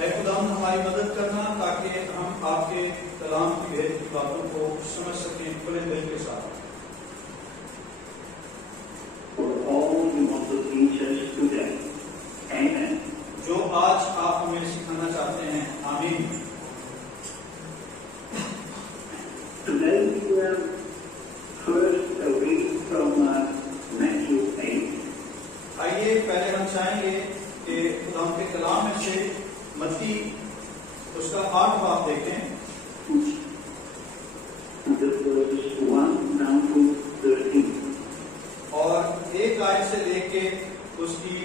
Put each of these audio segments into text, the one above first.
اے خداوند ہماری مدد کرنا تاکہ ہم آپ کے کلام کی بھید کی باتوں کو سمجھ سکیں کھلے دل کے ساتھ. جو آج آپ ہمیں سکھانا چاہتے ہیں. آمین. آئیے پہلے ہم چاہیں گے کہ خدا کے کلام میں سے متی اس کا 8 باب دیکھیں اور 1 آیت سے لے کے اس کی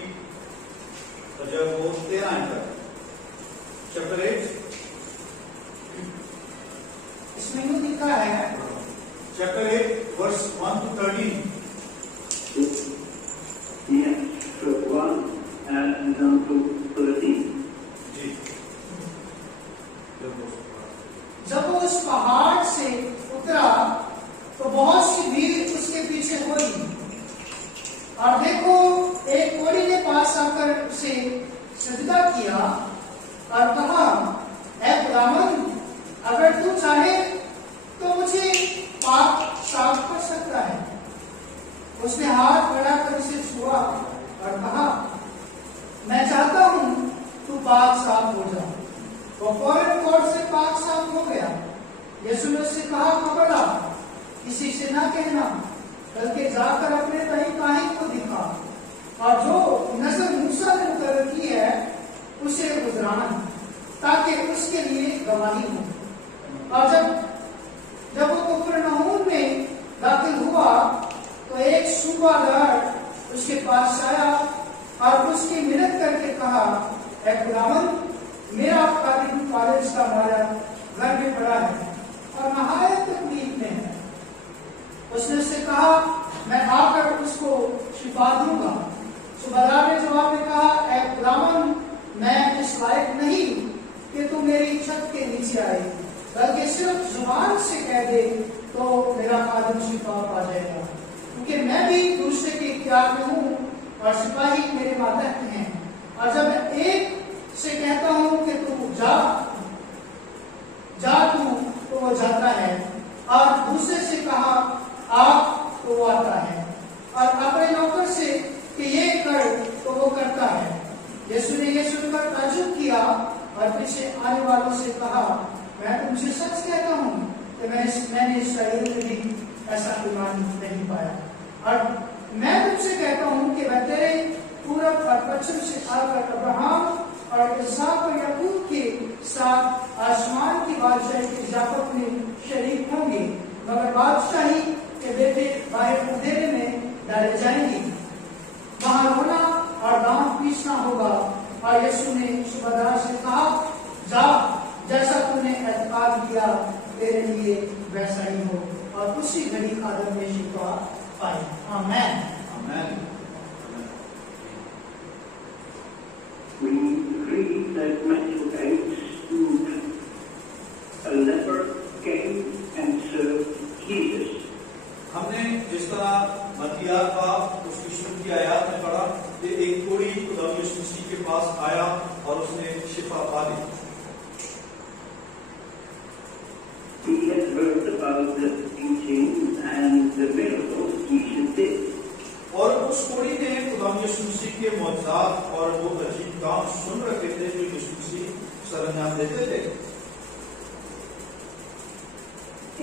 جو وہ 13 آیت تک. چیپٹر 8 اس میں یوں لکھا ہے چیپٹر 8 ورس 1 to 13. جب وہ اس پہاڑ سے اترا تو بہت سی بھیڑ اس کے پیچھے ہوئی اور دیکھو ایک کوڑی نے پاس آ کر اسے سجدہ کیا اور کہا اے خداوند اگر تو چاہے تو مجھے پاک صاف کر سکتا ہے. اس نے ہاتھ بڑھا کر اسے چھوا اور کہا میں چاہتا ہوں تو پاک صاف ہو جا. وہ فوراً کوڑ سے پاک صاف ہو گیا. یسوع نے اس سے کہا خبردار کسی سے نہ کہنا بلکہ جا کر اپنے بھائی کاہن کو دکھا اور جو نظر موسیٰ نے مقرر کی ہے اسے گزرانا تاکہ اس کے لیے گواہی ہو. اور جب وہ کفرنہوم میں داخل ہوا تو ایک صوبہ دار اس کے پاس آیا اور اس کی منت کر کے کہا اے خداوند میرا خادم فالج کا مالا گھر میں پڑا ہے اور نہایت تکلیف میں ہے. اس نے اس سے کہا میں آ کر اس کو شفا دوں گا. صوبیدار نے جواب میں کہا اے خداوند میں اس لائق نہیں کہ تو میری چھت کے نیچے آئے بلکہ صرف زبان سے کہہ دے تو میرا خادم شفا پا جائے گا کیونکہ میں بھی دوسرے کے اختیار میں ہوں اور سپاہی میرے ماتحت ہیں. اور جب میں ایک سے کہتا ہوں کہ تو جا تو وہ جاتا ہے اور دوسرے سے کہا آپ تو وہ آتا ہے اور اپنے نوکر سے کہ یہ کر تو وہ کرتا ہے. یسوع نے یہ سن کر تعجب کیا اور پیچھے آنے والوں سے کہا میں تم سے سچ کہتا ہوں کہ میں نے اسرائیل میں بھی ایسا ایمان نہیں پایا. اور میں تم سے کہتا ہوں کہ میں تیرے پورب اور پچھم سے آ کر ابراہم اور اسحاق اور یعقوب کے ساتھ آسمان کی بادشاہی کی ضیافت میں شریک ہوں گے مگر بادشاہی کے بیٹے باہر اندھیرے میں ڈالے جائیں گے. وہاں رونا اور دانت پیسنا ہوگا. اور یسوع نے صوبیدار سے کہا جا جیسا تو نے اعتقاد کیا تیرے لیے ویسا ہی ہو. اور اسی گھڑی آدم نے شفا پائی. آمین. آمین. We read that Matthew 8 stood, a leper came and served Jesus. ہم نے جس طرح متیات باب اس کی شروع کی آیات میں پڑھا کہ ایک کوڑی خدا یسوع مسیح کے پاس آیا اور اس نے شفا پا لی. He had heard about the teaching and the miracles Jesus did. اور اس کوڑی نے خدا یسوع مسیح کے معجزات اور وہ عجیب کام سن رکھے تھے جو یسوع مسیح سر انجام دیتے تھے.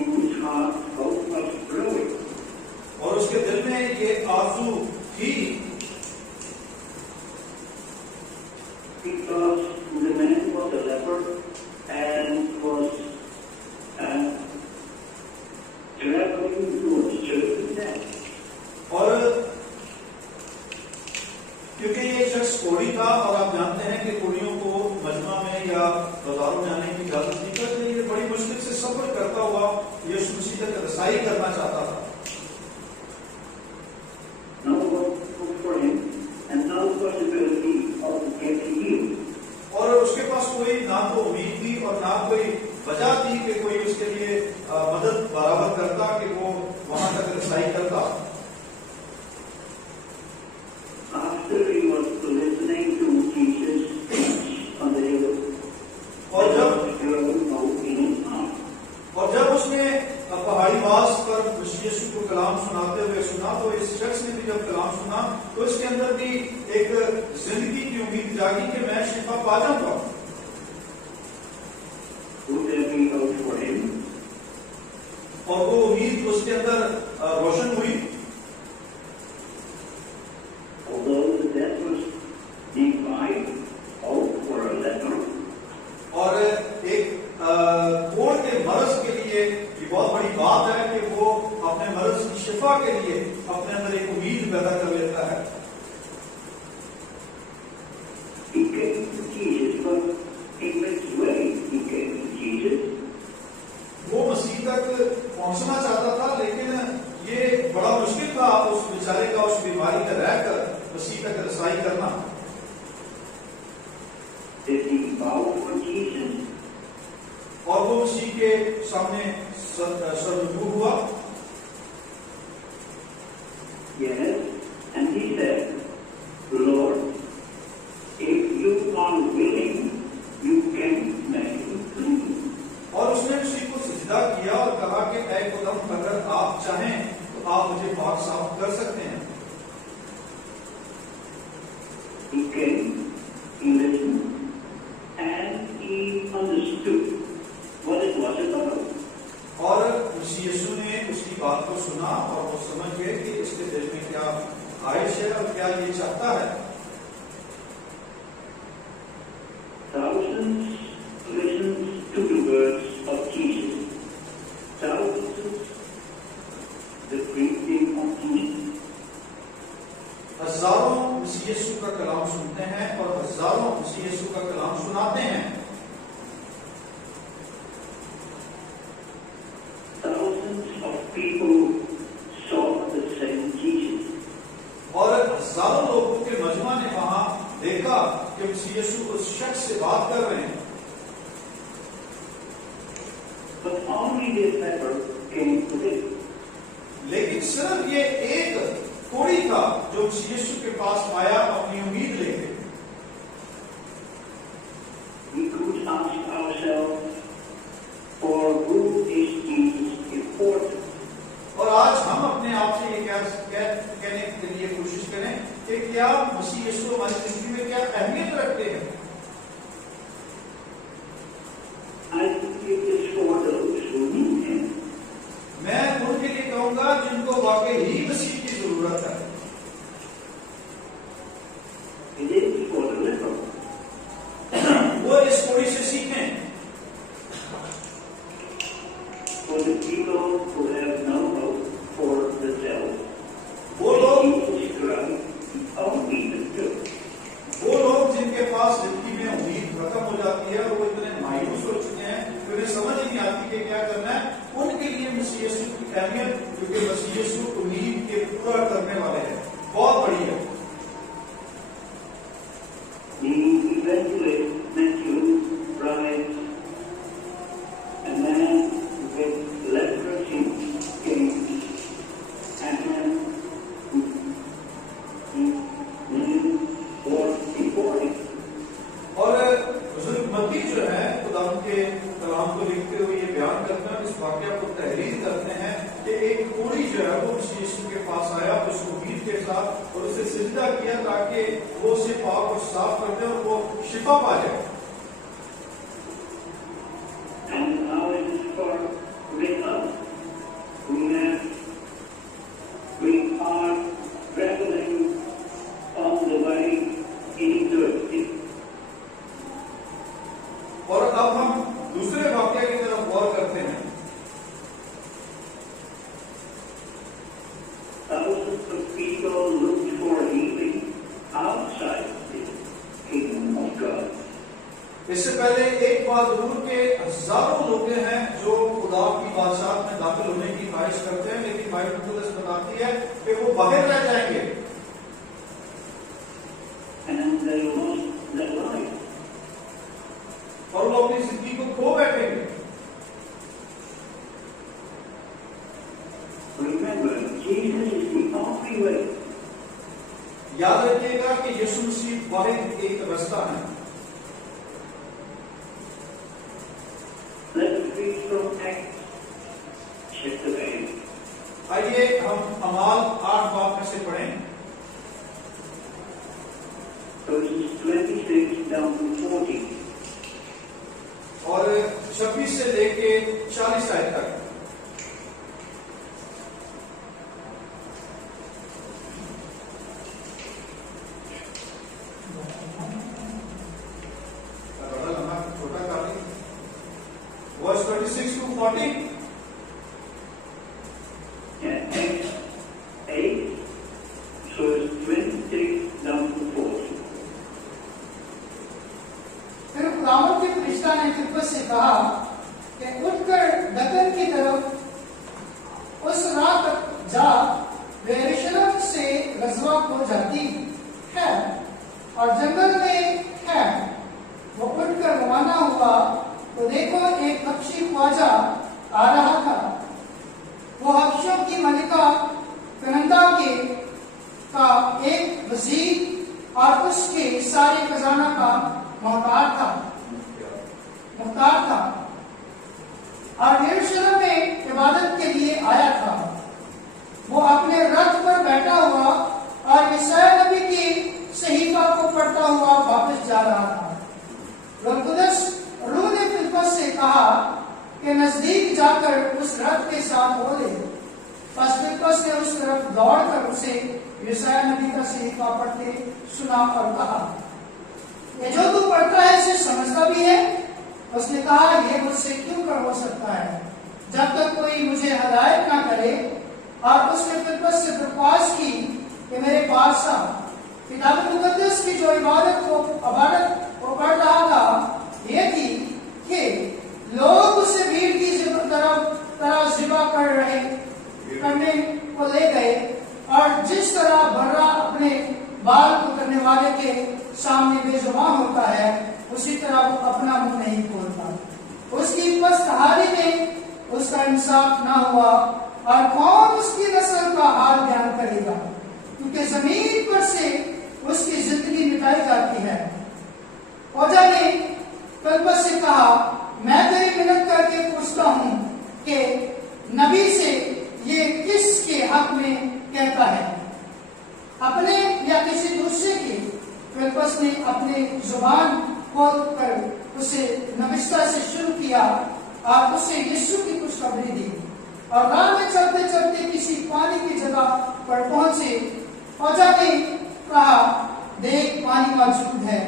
In his heart, hope was growing. اور اس کے دل میں یہ آرزو تھی Because the man was a leper and was traveling towards certain death. اور کیونکہ یہ شخص کوڑی تھا اور آپ جانتے ہیں کہ کوڑیوں کو مجمع میں یا بازاروں میں آنے کی اجازت نہیں کرتے. یہ بڑی مشکل سے سفر کرتا ہوا یسوع مسیح تک رسائی کرنا چاہتا تھا. No hope for him and no possibility of getting healed. اور اس کے پاس کوئی نہ تو امید تھی اور نہ کوئی وجہ تھی کہ کوئی اس کے لیے مدد برابر کرتا کہ وہ وہاں تک رسائی کرتا. After تھا تو اس کے اندر بھی ایک زندگی کی امید جاگی کہ میں شفا پا جاؤں گا. Would there be hope for him? اور وہ امید اس کے اندر روشن ہوئی. Although the death was divine, hope for a leper. اور ایک کوڑ کے مرض کے لیے یہ بہت بڑی بات ہے کہ وہ اپنے مرض کی شفا کے لیے اپنے اندر ایک امید پیدا کر لیتا ہے. He came to Jesus, but in which way he came to Jesus? وہ مسیح تک پہنچنا چاہتا تھا لیکن یہ بڑا مشکل تھا اس بیچارے کا اس بیماری میں رہ کر مسیح تک رسائی کرنا. Did he bow for Jesus? اور وہ مسیح کے سامنے سرنگو ہوا. Yes. And he said, Lord, if you are willing, you can make me clean. اور اس نے مسیح کو سجدہ کیا اور کہا کہ اے خداوند اگر آپ چاہیں تو آپ مجھے پاک صاف کر سکتے ہیں. He came, he listened, and he understood what it was about. اور مسیح یسوع نے اس کی بات کو سنا اور وہ سمجھ گئے کہ اس کے دل میں کیا خواہش ہے اور کیا یہ چاہتا ہے. Thousands listened to the words of Jesus. Thousands the preaching of Jesus. ہزاروں مسیح یسوع کا کلام سنتے ہیں اور ہزاروں مسیح یسوع کا کلام سناتے ہیں. Thousands of people saw the same Jesus. اور ہزاروں لوگوں کے مجمع نے وہاں دیکھا کہ مسیح یسوع اس شخص سے بات کر رہے ہیں. But only this leper came to him. لیکن صرف یہ ایک کوڑی تھا جو مسیح یسوع کے پاس آیا اپنی امید لے کے. We could ask ourselves, for whom is Jesus important? اور آج ہم اپنے آپ سے یہ کہنے کے لیے کوشش کریں کہ کیا مسیح یسوع ہماری زندگی میں کیا اہمیت رکھتے ہیں. I think it is for those who need him. میں ان کے لیے کہوں گا جن کو واقعی ہی مسیح کی ضرورت ہے. It is for the leper. وہ اس کوڑی سے سیکھیں. For the people who have no hope for themselves. وہ لوگ Jesus Christ only the truth. وہ لوگ جن کے پاس زندگی میں امید ختم ہو جاتی ہے اور وہ اتنے مایوس ہو چکے ہیں کہ انہیں سمجھ ہی نہیں آتی کہ کیا کرنا ہے. ان کے لیے مسیح یسوع کی اہمیت کیونکہ مسیح یسوع امید کے پورا کرنے والے ہیں بہت بڑی ہے. The evangelist Matthew writes, a man with leprosy came and was before him. اور بزرگ متی جو ہے خدا کے کلام کو لکھتے ہوئے یہ بیان کرتے ہیں اس واقعہ کو تحریر کرتے ہیں کہ ایک کوڑی جو ہے وہ مسیح یسوع کے پاس آیا اس امید کے ساتھ اور اسے سجدہ کیا تاکہ وہ اسے پاک اور صاف کر دے اور وہ شفا پا جائے. And now it is for with us. We are traveling on the way into it. اور اب ہم دوسرے واقعہ کی طرف غور کرتے ہیں. Thousands of people looked for healing outside the kingdom of God. اس سے پہلے ایک بات ضرور کہ ہزاروں لوگ ہیں جو خدا کی بادشاہت میں داخل ہونے کی خواہش کرتے ہیں لیکن بائبل مقدس بتاتی ہے کہ وہ باہر رہ جائیں گے. And they lost their life. اور وہ اپنی زندگی کو کھو بیٹھیں گے. Remember, Jesus is the only way. یاد رکھیے گا کہ یسوع مسیح واحد ایک رستہ ہے. Let's read from Acts chapter 8. آئیے ہم اعمال 8 باب میں سے پڑھیں. verses 26 down to 40. اور 26 سے لے کے 40 آیت تک. چھوٹا کر لیں. Verse 26 to 40. Yeah, Acts 8, verse 26 down to 40. پھر خداوند کے فرشتہ نے فلپس سے کہا کہ اٹھ کر دکن کی طرف اس راہ تک جا جو یروشلم سے غزوہ کو جاتی ہے اور جنگل میں ہے. وہ اٹھ کر روانہ ہوا تو دیکھو ایک حبشی خواجہ آ رہا تھا. وہ حبشیوں کی ملکہ کنندا کا ایک وزیر اور اس کے سارے خزانہ کا محتاط تھا اور یروشلم میں عبادت کے لیے آیا تھا. وہ اپنے رتھ پر بیٹھا ہوا اور یسایا نبی کی صحیفہ کو پڑھتا ہوا واپس جا رہا تھا. روح نے فلپس سے کہا کہ نزدیک جا کر اس رتھ کے ساتھ ہو لے. بس فلپس نے اس طرف دوڑ کر اسے یسایا نبی کا صحیفہ پڑھتے سنا اور کہا یہ جو تو پڑھتا ہے اسے سمجھتا بھی ہے؟ اس نے کہا یہ مجھ سے کیوں کر ہو سکتا ہے جب تک کوئی مجھے ہدایت نہ کرے. اور اس نے فلپس سے درخواست کی کہ میرے پاس آ. کتاب مقدس کی جو عبادت وہ پڑھ رہا تھا یہ تھی کہ لوگ اسے بھیڑ کی طرح ذبح کرنے کو لے گئے اور جس طرح برا اپنے بال کو کرنے والے کے سامنے بے زبان ہوتا ہے اسی طرح وہ اپنا منہ نہیں کھولتا. اس کی پستہاری میں اس کا انصاف نہ ہوا اور کون اس کی نسل کا حال بیان کرے گا کیونکہ زمین پر سے اس کی زندگی مٹائی جاتی ہے. اوجا نے فلپس سے کہا میں تیری منت کر کے پوچھتا ہوں کہ نبی سے یہ کس کے حق میں کہتا ہے اپنے یا کسی دوسرے کے. فلپس نے اپنے زبان کھول کر اسے نبشتہ سے شروع کیا اور اسے یسوع کی خوشخبری دی. اور راہ میں چلتے چلتے کسی پانی کی جگہ پر پہنچے. اوجا نے کہا دیکھ پانی موجود ہے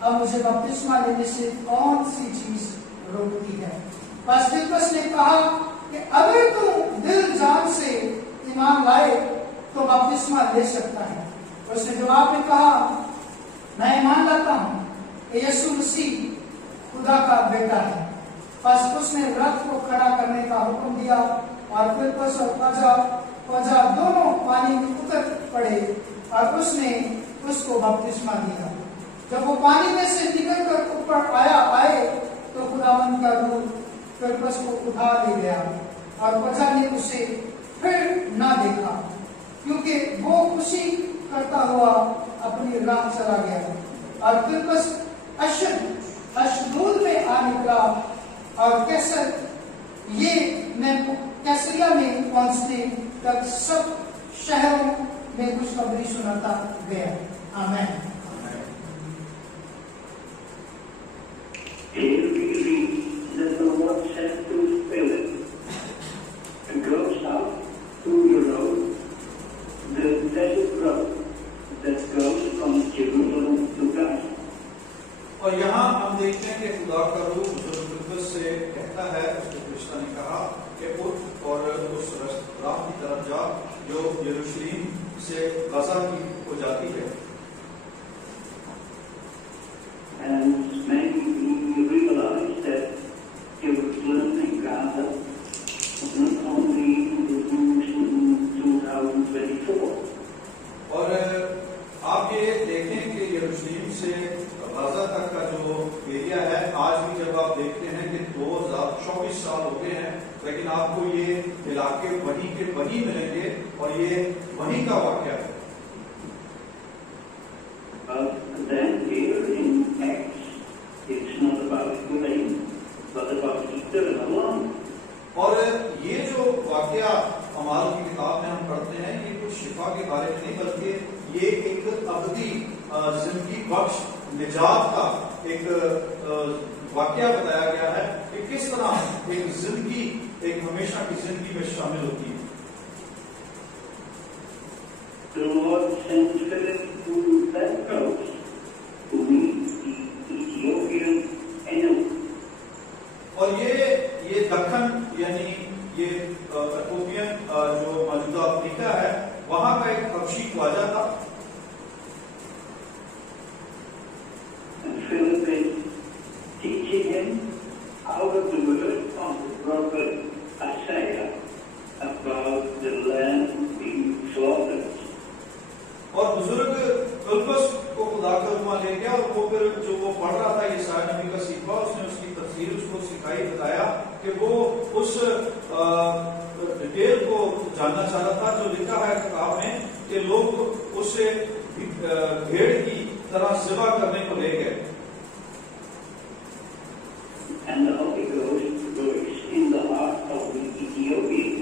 اب مجھے بپتسمہ لینے سے کون سی چیز روکتی ہے. بس فلپس نے کہا کہ اگر تم دل جان سے ایمان لائے تو بپتسمہ لے سکتا ہے. اس نے جواب میں کہا میں ایمان لاتا ہوں کہ یسوع مسیح خدا کا بیٹا ہے. بس اس نے رتھ کو کھڑا کرنے کا حکم دیا اور فلپس اور خواجہ دونوں پانی میں اتر پڑے اور اس نے اس کو بپتسمہ دیا. جب وہ پانی میں سے نکل کر اوپر آئے تو خداوند کا روح فلپس کو اٹھا لے گیا اور خواجہ نے اسے پھر نہ دیکھا کیونکہ وہ خوشی کرتا ہوا اپنی راہ چلا گیا. اور فلپس اشدود میں آ نکلا اور کیسریا میں پہنچنے تک سب شہروں میں خوشخبری سناتا گیا. آمین. Here we read that the Lord said to Philip, go south to the road, the desert road that goes from Jerusalem to Gaza. اور یہاں ہم دیکھتے ہیں کہ خدا کا روح فلپس سے کہتا ہے. اس کے فرشتہ نے کہا کہ اٹھ اور اس راہ کی طرف جا جو یروشلم سے غزہ کی ہو جاتی ہے. And maybe you realize that Jerusalem and Gaza is not only in the Jerusalem 2024. اور آپ یہ دیکھیں کہ یروشلم سے غزہ تک کا جو ایریا ہے آج بھی جب آپ دیکھتے ہیں کہ 2024 سال ہو گئے ہیں لیکن آپ کو یہ علاقے وہیں کے وہیں ملیں گے اور یہ وہیں کا واقعہ ہے. Then here in Acts, it's not about healing, but about eternal life. اور یہ جو واقعہ اعمال کی کتاب میں ہم پڑھتے ہیں یہ کچھ شفا کے بارے میں نہیں بلکہ یہ ایک ابدی زندگی بخش نجات کا ایک واقعہ بتایا گیا ہے کہ کس طرح ایک زندگی ایک ہمیشہ کی زندگی میں شامل ہوتی ہے. The Lord sent Philip to that coast to meet the Ethiopian enemy. اور یہ دکن یعنی یہ ایتھوپین جو موجودہ افریقہ ہے وہاں کا ایک حبشی خواجہ تھا. And Philip is teaching him out of the word of the prophet Isaiah about the land being slaughtered. اور بزرگ فلپس کو خدا کا رما لے گیا اور وہ پھر جو وہ پڑھ رہا تھا یسعیاہ نبی کا صحیفہ اس نے اس کی تفسیر اس کو سکھائی بتایا کہ وہ اس ڈیٹیل کو جاننا چاہ رہا تھا جو لکھا ہے کتاب میں کہ لوگ اسے بھیڑ کی طرح ذبح کرنے کو لے گئے. And the Holy Ghost works in the heart of the Ethiopian.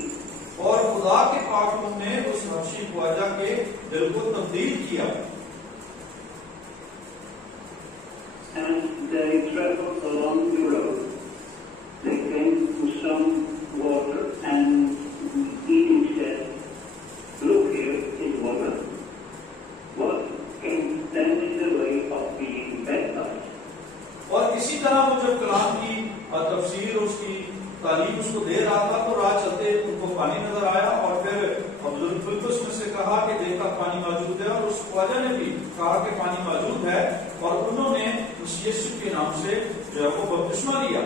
اور خدا کے پاک روح نے اس حبشی خواجہ کے دل کو تبدیل کیا. And they traveled along the road. They came to some water, and he said, "Look, here is water. What can stand in the way of being baptized?" اور اسی طرح وہ جب کلام کی تفسیر اس کی تعلیم اس کو دے رہا تھا تو راہ چلتے ان کو پانی نظر آیا اور پھر بزرگ فلپس میں سے کہا کہ دیکھا پانی موجود ہے اور اس خواجہ نے بھی کہا کہ پانی موجود ہے اور انہوں نے اس یسوع کے نام سے جو ہے وہ بپتسمہ لیا.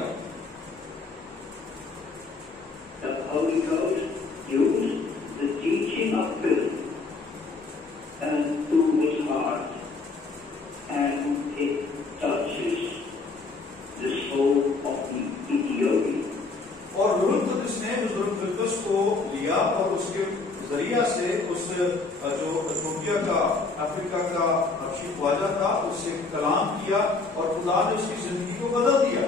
The Holy Ghost used the teaching of Philip and to his heart, and it touches the soul of the Ethiopian. اور روح القدس نے بزرگ فلپس کو لیا اور اس کے ذریعہ سے اس جو ایتھوپیا کا افریقہ کا حبشی خواجہ تھا اس سے کلام کیا اور خدا نے اس کی زندگی کو بدل دیا.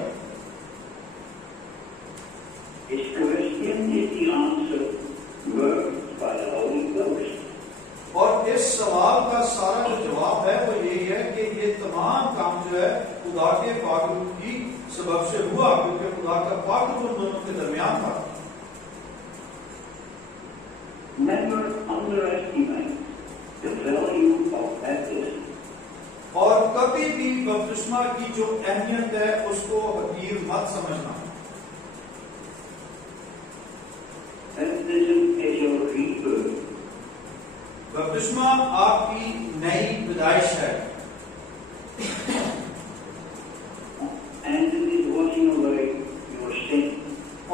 His question is the answer worked by the Holy Ghost. اور اس سوال کا سارا جو جواب ہے وہ یہی ہے کہ یہ تمام کام جو ہے خدا کے پاک روح کی سبب سے ہوا کیونکہ خدا کا پاک روح دونوں کے درمیان تھا. Never underestimate the value of baptism. اور کبھی بھی بپتسمہ کی جو اہمیت ہے اس کو حقیر مت سمجھنا. Baptism is your rebirth. بپتسمہ آپ کی نئی پیدائش ہے. And it is washing away your sin.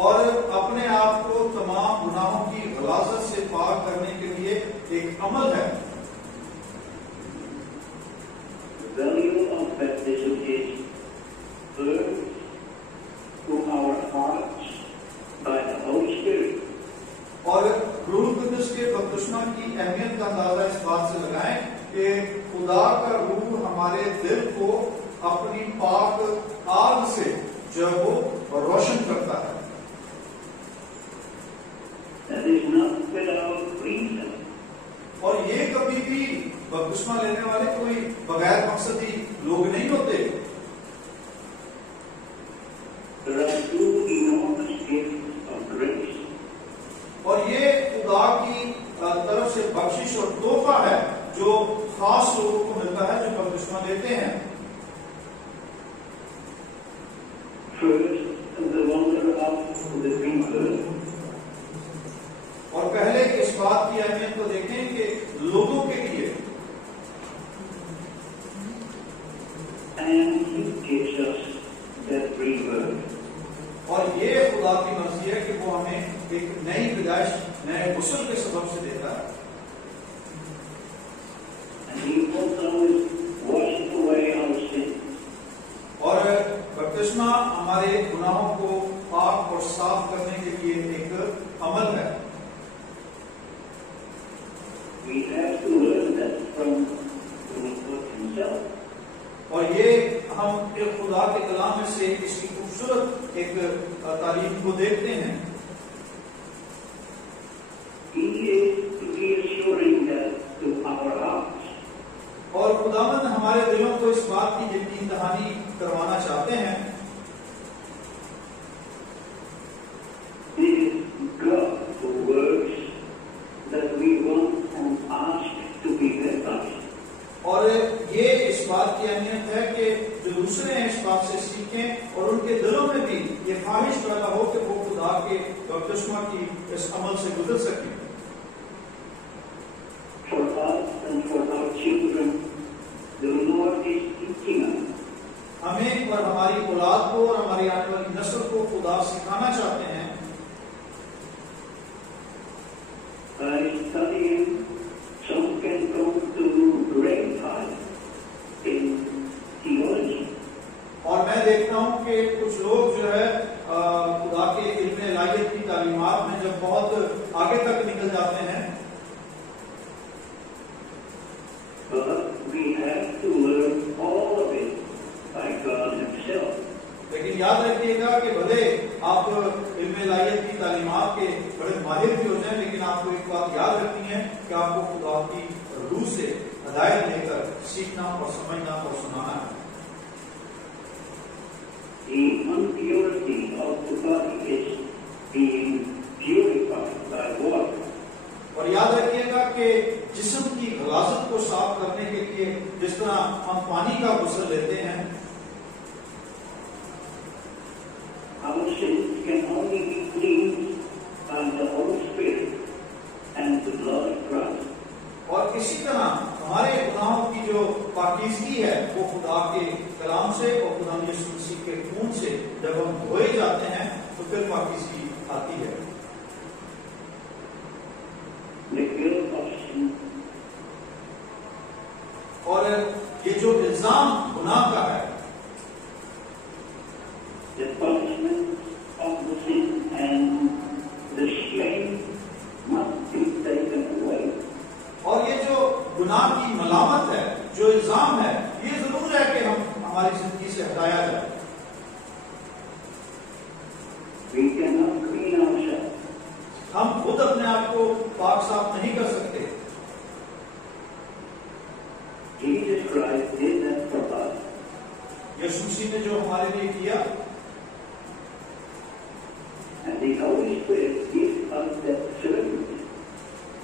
اور اپنے آپ کو تمام گناہوں کی غلاظت سے پاک کرنے کے لیے ایک عمل ہے. The value of baptism is birth to our hearts by the Holy Spirit. اور روح القدس کے بپتسمہ کی اہمیت کا اندازہ اس بات سے لگائیں کہ خدا کا روح ہمارے دل کو اپنی پاک آگ سے جو وہ روشن کرتا ہے. That is not without reason. اور یہ کبھی بھی بپتسمہ لینے والے کوئی بغیر مقصدی لوگ نہیں ہوتے. There are two enormous gifts of grace. اور یہ خدا کی طرف سے بخشش اور تحفہ ہے جو خاص لوگوں کو ملتا ہے جو بپتسمہ لیتے ہیں. First, the wonder of the rebirth. اور پہلے اس بات کی اہمیت کو دیکھیں کہ لوگوں کے لیے And He gives us that rebirth. اور یہ خدا کی مرضی ہے کہ وہ ہمیں ایک نئی پیدائش نئے غسل کے سبب سے دیتا ہے. And He also washes away our sins. اور بپتسمہ ہمارے گناہوں کو پاک اور صاف کرنے کے لیے ایک عمل ہے. We have to learn that from the Lord Himself. اور یہ ہم خدا کے کلام میں سے اس کی خوبصورت ایک تعلیم کو دیکھتے ہیں. He is reassuring that to our hearts. اور خداوند ہمارے دلوں کو اس بات کی یقین دہانی کروانا چاہتے ہیں It is God who works that we want and ask to be with us. اور یہ اس بات کی اہمیت ہے کہ جو دوسرے ہیں اس بات سے سیکھیں اور ان کے دلوں میں بھی یہ خواہش پیدا ہو کہ وہ خدا کے بپتسمہ کی اس عمل سے گزر سکیں. For us and for our children, the Lord is teaching us. ہمیں اور ہماری اولاد کو اور ہماری آنے والی نسل کو خدا سکھانا چاہتے ہیں. By studying, some can come to great height in theology. اور میں دیکھتا ہوں کہ کچھ لوگ جو ہے خدا کے علم الہیت کی تعلیمات میں جب بہت آگے تک نکل جاتے ہیں But we have to learn all of it by God Himself. لیکن یاد رکھیے گا کہ بھلے آپ علم الہیت کی تعلیمات کے بڑے ماہر بھی ہو جائیں لیکن آپ کو ایک بات یاد رکھنی ہے کہ آپ کو خدا کی روح سے ہدایت لے کر سیکھنا اور سمجھنا اور سنانا ہے. The impurity of the body is being purified by water. اور یاد رکھیے گا کہ جسم کی غلاظت کو صاف کرنے کے لیے جس طرح ہم پانی کا غسل لیتے ہیں Our sins can only be cleansed by the Holy Spirit and the blood of Christ. اور اسی طرح ہمارے گناہوں کی جو پاکیزگی ہے وہ خدا کے کلام سے اور خدا یسوع مسیح کے خون سے جب ہم دھوئے جاتے ہیں تو پھر پاکیزگی آتی ہے. The guilt of sin اور یہ جو الزام گناہ کا ہے the punishment of the sin and the shame must be taken away. اور یہ جو گناہ کی ملامت ہے جو الزام ہے یہ ضرور ہے کہ ہماری زندگی سے ہٹایا جائے. We cannot clean ourselves. ہم خود اپنے آپ کو پاک صاف نہیں کر سکتے. Jesus Christ did that for us. یسوع مسیح نے جو ہمارے لیے کیا And the Holy Spirit gives us that certainty.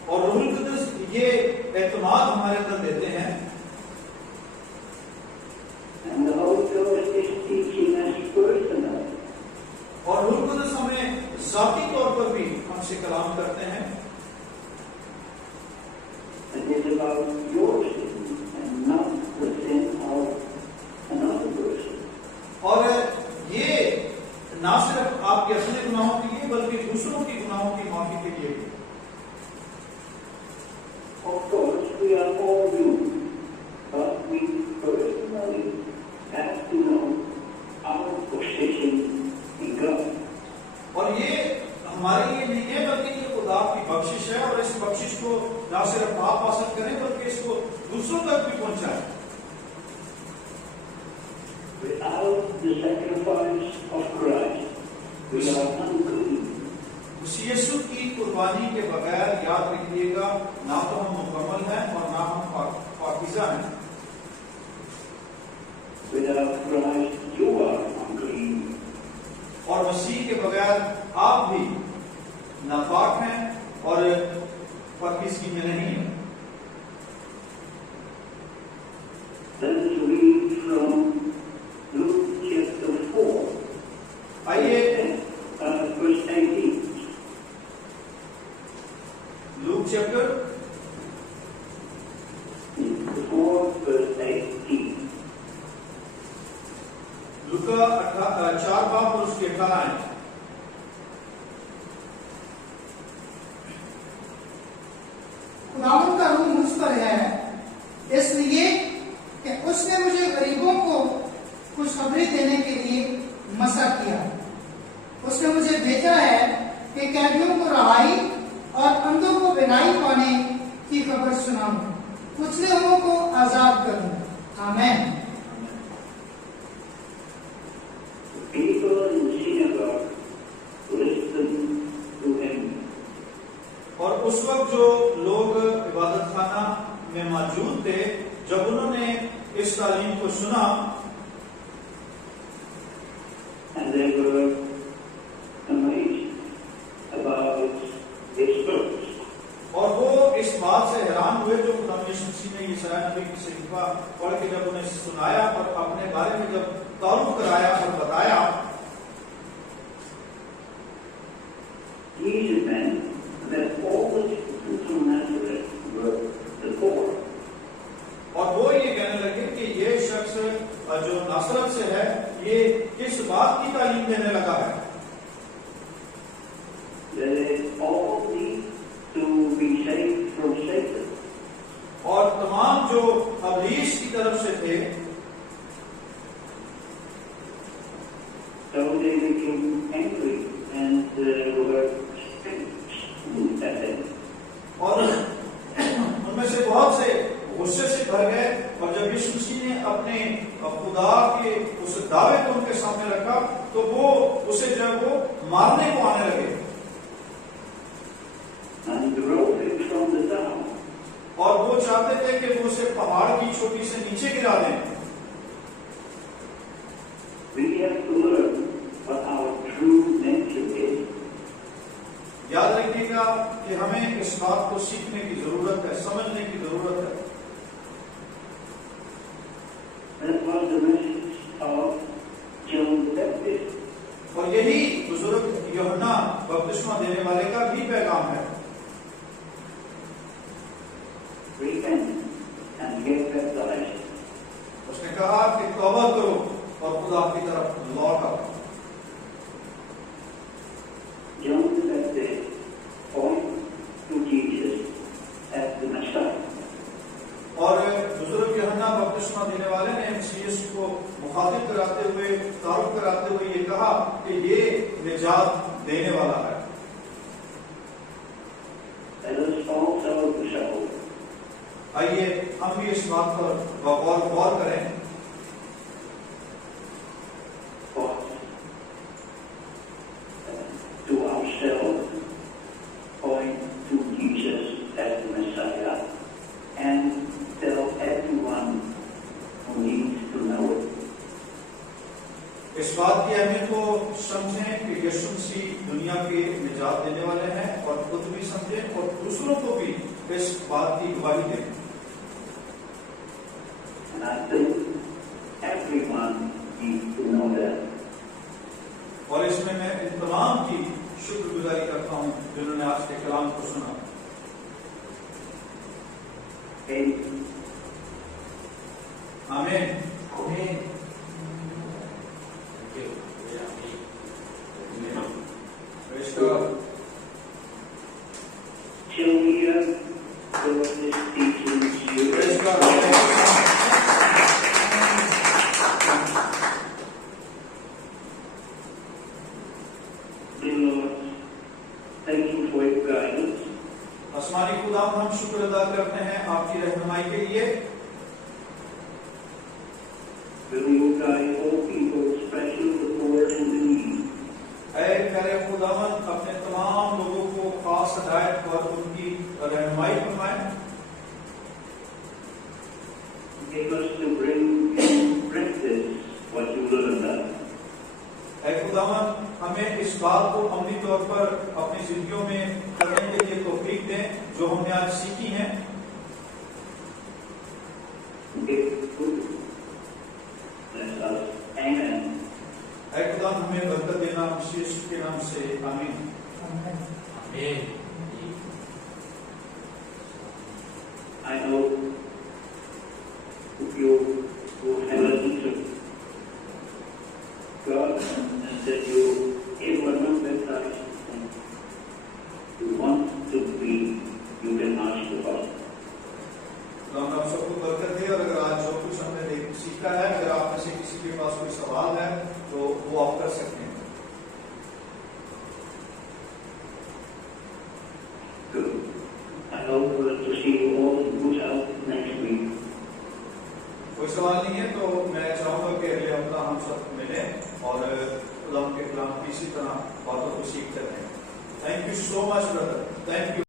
اور روح القدس یہ اعتماد ہمارے اندر دیتے ہیں. And the Holy Ghost is teaching us personally. اور روح القدس ہمیں ذاتی طور پر بھی ہم سے کلام کرتے ہیں. And it's about your sin and not the sin of another person. اور یہ نہ صرف آپ کے اپنے گناہوں کے لیے بلکہ دوسروں کے گناہوں کی معافی کے لیے بھی. Of course, we are all human, but we personally have to know our position in God. اور یہ ہمارے لیے نہیں ہے بلکہ یہ خدا کی بخشش ہے اور اس بخشش کو نہ صرف آپ حاصل کریں بلکہ اس کو دوسروں تک بھی پہنچائیں. Without the sacrifice of Christ, we are unclean. اسی یسوع کی قربانی کے بغیر یاد رکھیے گا نہ تو ہم مکمل ہیں اور نہ ہم پاکیزہ ہیں. Without Christ, you are unclean. اور مسیح کے بغیر آپ بھی ناپاک ہیں اور پاکیزگی میں نہیں ہیں. Let's read from Luke chapter 4, آئیے verse 18. لوک چیپٹر 4, verse 18. لوکا 4 باب اور اس کے 18 آئیں. خداوند کا روح مجھ پر ہے اس لیے کہ اس نے جب انہوں نے اس تعلیم کو سنا and they were amazed about its purpose. اور وہ اس بات سے حیران ہوئے جو خدا یسوع مسیح نے یسعیاہ نبی کی صحیفہ پڑھ کے جب انہیں سنایا اور اپنے بارے میں جب تعارف کرایا اور بتایا. These men that all the people from Nazareth were the poor. اور وہ یہ کہنے لگے کہ یہ شخص جو ناصرت سے ہے یہ کس بات کی تعلیم دینے لگا ہے. They all need to be saved from Satan. اور تمام جو ابلیس کی طرف سے تھے So they became angry and were spitting at them. اور ان میں سے بہت سے غصے سے بھر گئے اور جب یسوع مسیح نے اپنے خدا کے اس دعوے کو ان کے سامنے رکھا تو وہ اسے جو ہے وہ مارنے کو آنے لگے And drove him from the town. اور وہ چاہتے تھے کہ وہ اسے پہاڑ کی چوٹی سے نیچے گرا دیں. We have to learn what our true nature is. یاد رکھیے گا کہ ہمیں اس بات کو سیکھنے کی ضرورت ہے, سمجھنے کی ضرورت ہے. That was the message of John the Baptist. اور یہی بزرگ یوحنا بپتسمہ دینے والے کا بھی پیغام ہے. Repent and get baptized. اس نے کہا کہ توبہ کرو اور خدا کی طرف لوٹ آؤ. John the Baptist pointed to Jesus as the Messiah. اور بزرگ یوحنا بپتسمہ دینے والے نے مسیح یسوع کو مخاطب کراتے ہوئے, تعارف کراتے ہوئے یہ کہا کہ یہ نجات دینے والا ہے. Let us also show آئیے ہم بھی اس بات پر غور کریں. to ourselves, point to Jesus as the Messiah, and tell everyone who needs to know it. اس بات کی اہمیت کو سمجھیں کہ یسوع مسیح دنیا کے نجات دینے والے ہیں اور خود بھی سمجھیں اور دوسروں کو بھی اس بات کی گواہی دیں. And I think everyone needs to know that. اور اس میں ان تمام کی شکر گزاری کرتا ہوں جنہوں نے آج کے کلام کو سنا. آمین. Shall we go with this teaching? Thank you for your guidance. آسمانی خدا ہم شکر ادا کرتے ہیں آپ کی رہنمائی کے لیے. Will you guide all people, especially the poor and the needy? اے پیارے خداوند اپنے تمام لوگوں کو خاص ہدایت اور ان کی رہنمائی فرمائیں. Give us to bring practice what you learned. اے خداوند ہمیں اس بات کو عملی طور پر اپنی زندگیوں میں کرنے کے لیے توفیق دیں جو ہم نے آج سیکھی ہیں. Amen. اے خدا ہمیں برکت دینا مسیح کے نام سے آمین. I know you have listened to God and that you were not baptized and you want to be, you can ask the Father. ہم آپ سب کو برکت دے. اور اگر آج جو کچھ ہم نے سیکھا ہے, اگر آپ میں سے کسی کے پاس کوئی سوال ہے تو وہ آپ کر سکتے ہیں. Good. I hope to see you all in good health next week. کوئی سوال نہیں ہے تو میں چاہوں گا کہ اگلے ہفتہ ہم سب ملیں اور خدا کے کلام کی اسی طرح باتوں کو سیکھتے رہیں. Thank you so much Brother. Thank you.